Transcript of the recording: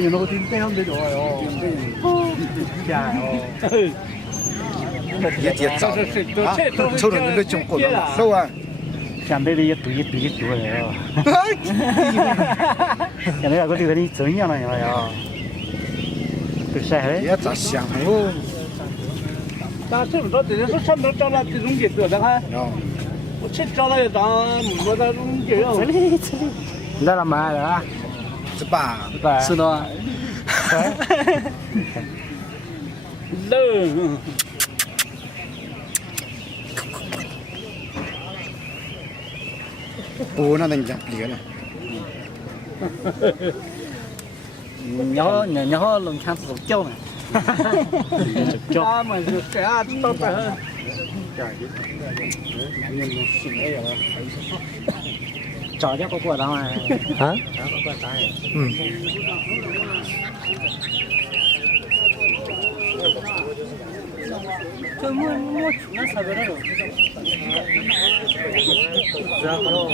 原来我听这样子哦，假哦。也节早啊，抽了你的中国人了，是吧？想对的也对多了哦。现在我这个你怎样了呀？不是还？也咋想哦？但这么着，这是上头找了这种节奏的哈。我去找了一张，没得种节奏。这里，你在哪买的啊？这把是的。冷。不，那能讲别了。你好，龙腔是叫呢。叫。他们是这样到的。找这个过当啊？啊？找个过当哎。嗯。这我去那啥个了？然后。